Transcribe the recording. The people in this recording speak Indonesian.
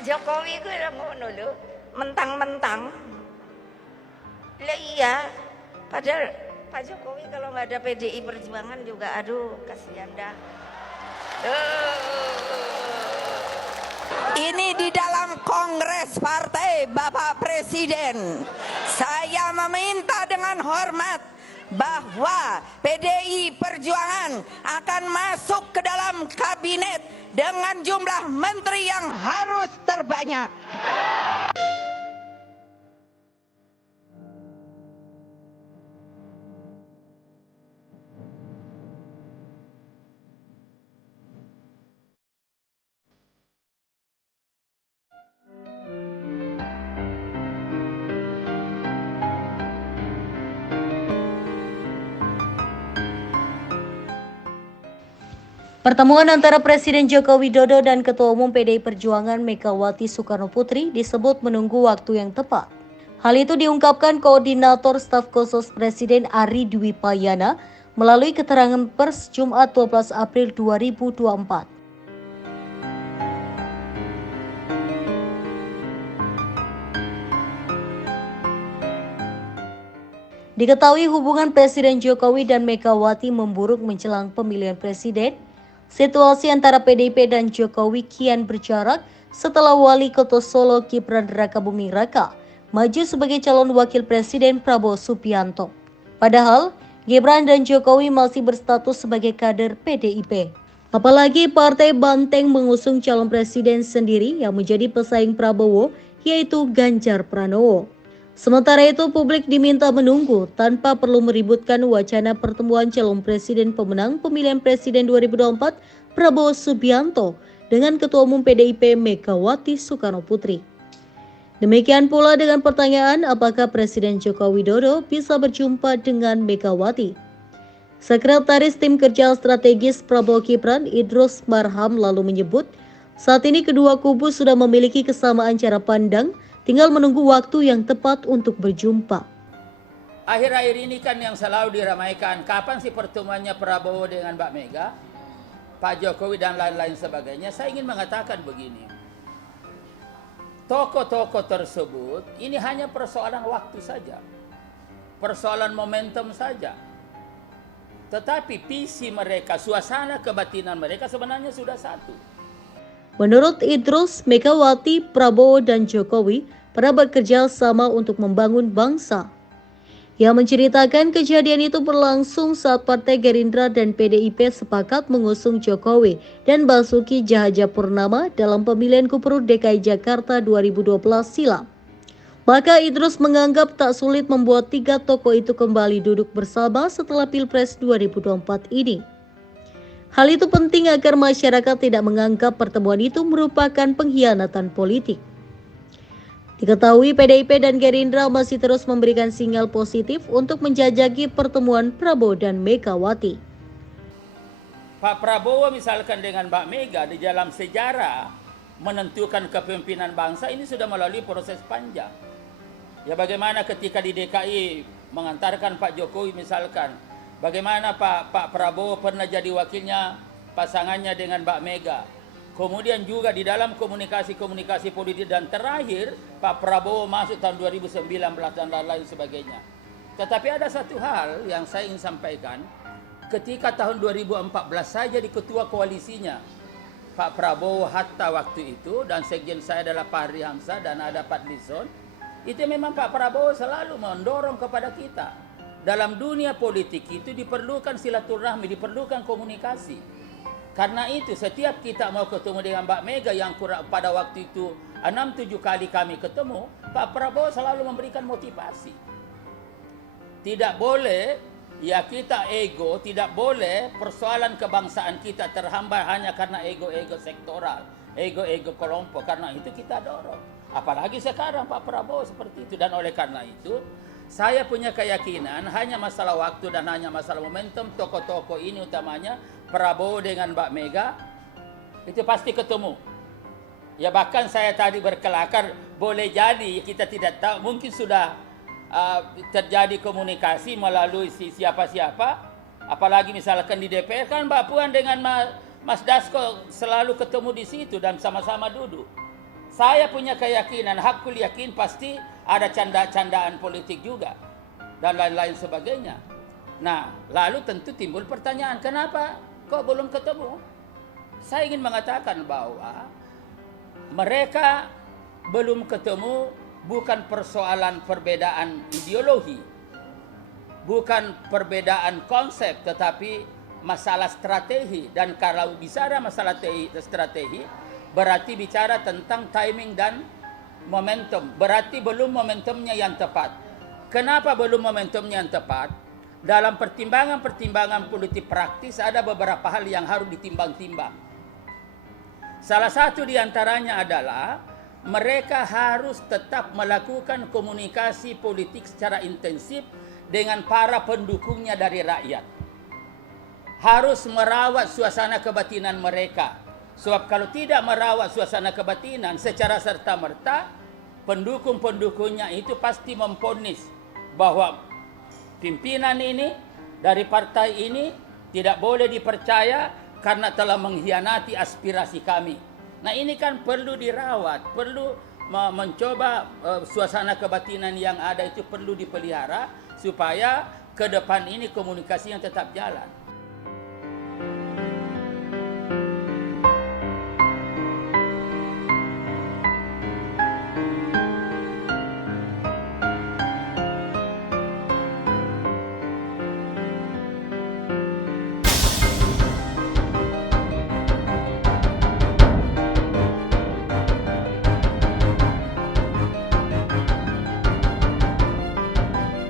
Pak Jokowi ku ngono lho, mentang-mentang. Lah iya, padahal Pak Jokowi kalau nggak ada PDI Perjuangan juga aduh kasihan dah. Ini di dalam Kongres Partai Bapak Presiden. Saya meminta dengan hormat bahwa PDI Perjuangan akan masuk ke dalam kabinet dengan jumlah menteri yang harus terbanyak. Pertemuan antara Presiden Joko Widodo dan Ketua Umum PDI Perjuangan Megawati Soekarnoputri disebut menunggu waktu yang tepat. Hal itu diungkapkan Koordinator Staf Khusus Presiden Ari Dwi Payana melalui keterangan pers Jumat 12 April 2024. Diketahui hubungan Presiden Jokowi dan Megawati memburuk menjelang pemilihan presiden. Situasi antara PDIP dan Jokowi kian berjarak setelah Wali Kota Solo Gibran Rakabuming Raka maju sebagai calon wakil presiden Prabowo Subianto. Padahal Gibran dan Jokowi masih berstatus sebagai kader PDIP. Apalagi Partai Banteng mengusung calon presiden sendiri yang menjadi pesaing Prabowo, yaitu Ganjar Pranowo. Sementara itu, publik diminta menunggu tanpa perlu meributkan wacana pertemuan calon presiden pemenang pemilihan presiden 2024 Prabowo Subianto dengan Ketua Umum PDIP Megawati Soekarnoputri. Demikian pula dengan pertanyaan apakah Presiden Joko Widodo bisa berjumpa dengan Megawati. Sekretaris Tim Kerja Strategis Prabowo Gibran Idrus Marham lalu menyebut, saat ini kedua kubu sudah memiliki kesamaan cara pandang, tinggal menunggu waktu yang tepat untuk berjumpa. Akhir-akhir ini kan yang selalu diramaikan, kapan sih pertemuannya Prabowo dengan Mbak Mega, Pak Jokowi dan lain-lain sebagainya. Saya ingin mengatakan begini, tokoh-tokoh tersebut ini hanya persoalan waktu saja, persoalan momentum saja. Tetapi visi mereka, suasana kebatinan mereka sebenarnya sudah satu. Menurut Idrus, Megawati, Prabowo, dan Jokowi pernah bekerja sama untuk membangun bangsa. Yang menceritakan kejadian itu berlangsung saat Partai Gerindra dan PDIP sepakat mengusung Jokowi dan Basuki Cahayapurnama dalam pemilihan Gubernur DKI Jakarta 2012 silam. Maka Idrus menganggap tak sulit membuat tiga tokoh itu kembali duduk bersama setelah Pilpres 2024 ini. Hal itu penting agar masyarakat tidak menganggap pertemuan itu merupakan pengkhianatan politik. Diketahui PDIP dan Gerindra masih terus memberikan sinyal positif untuk menjajaki pertemuan Prabowo dan Megawati. Pak Prabowo misalkan dengan Mbak Mega di dalam sejarah menentukan kepemimpinan bangsa ini sudah melalui proses panjang. Ya bagaimana ketika di DKI mengantarkan Pak Jokowi misalkan, bagaimana Pak Prabowo pernah jadi wakilnya pasangannya dengan Mbak Mega. Kemudian juga di dalam komunikasi politik dan terakhir Pak Prabowo masuk tahun 2019 dan lain-lain sebagainya. Tetapi ada satu hal yang saya ingin sampaikan. Ketika tahun 2014 saya jadi ketua koalisinya Pak Prabowo Hatta waktu itu, dan sekjen saya adalah Pak Hari Hamzah dan ada Pak Lison. Itu memang Pak Prabowo selalu mendorong kepada kita. Dalam dunia politik itu diperlukan silaturahmi, diperlukan komunikasi. Karena itu setiap kita mau ketemu dengan Mbak Mega yang pada waktu itu 6-7 kali kami ketemu, Pak Prabowo selalu memberikan motivasi. Tidak boleh ya kita ego, tidak boleh persoalan kebangsaan kita terhambat hanya karena ego-ego sektoral, ego-ego kelompok. Karena itu kita dorong. Apalagi sekarang Pak Prabowo seperti itu. Dan oleh karena itu saya punya keyakinan hanya masalah waktu dan hanya masalah momentum. Tokoh-tokoh ini utamanya Prabowo dengan Mbak Mega itu pasti ketemu. Ya bahkan saya tadi berkelakar, boleh jadi kita tidak tahu, mungkin sudah terjadi komunikasi melalui siapa-siapa. Apalagi misalkan di DPR kan Mbak Puan dengan Mas Dasko selalu ketemu di situ dan sama-sama duduk. Saya punya keyakinan, hakul yakin pasti ada canda-candaan politik juga dan lain-lain sebagainya. Nah, lalu tentu timbul pertanyaan, kenapa kok belum ketemu? Saya ingin mengatakan bahwa mereka belum ketemu bukan persoalan perbedaan ideologi, bukan perbedaan konsep, tetapi masalah strategi. Dan kalau bicara masalah strategi, berarti bicara tentang timing dan momentum. Berarti belum momentumnya yang tepat. Kenapa belum momentumnya yang tepat? Dalam pertimbangan-pertimbangan politik praktis ada beberapa hal yang harus ditimbang-timbang. Salah satu di antaranya adalah mereka harus tetap melakukan komunikasi politik secara intensif dengan para pendukungnya dari rakyat. Harus merawat suasana kebatinan mereka. Sebab kalau tidak merawat suasana kebatinan secara serta-merta, pendukung-pendukungnya itu pasti memvonis bahwa pimpinan ini dari partai ini tidak boleh dipercaya karena telah mengkhianati aspirasi kami. Nah, ini kan perlu dirawat, perlu mencoba suasana kebatinan yang ada itu perlu dipelihara supaya ke depan ini komunikasinya tetap jalan.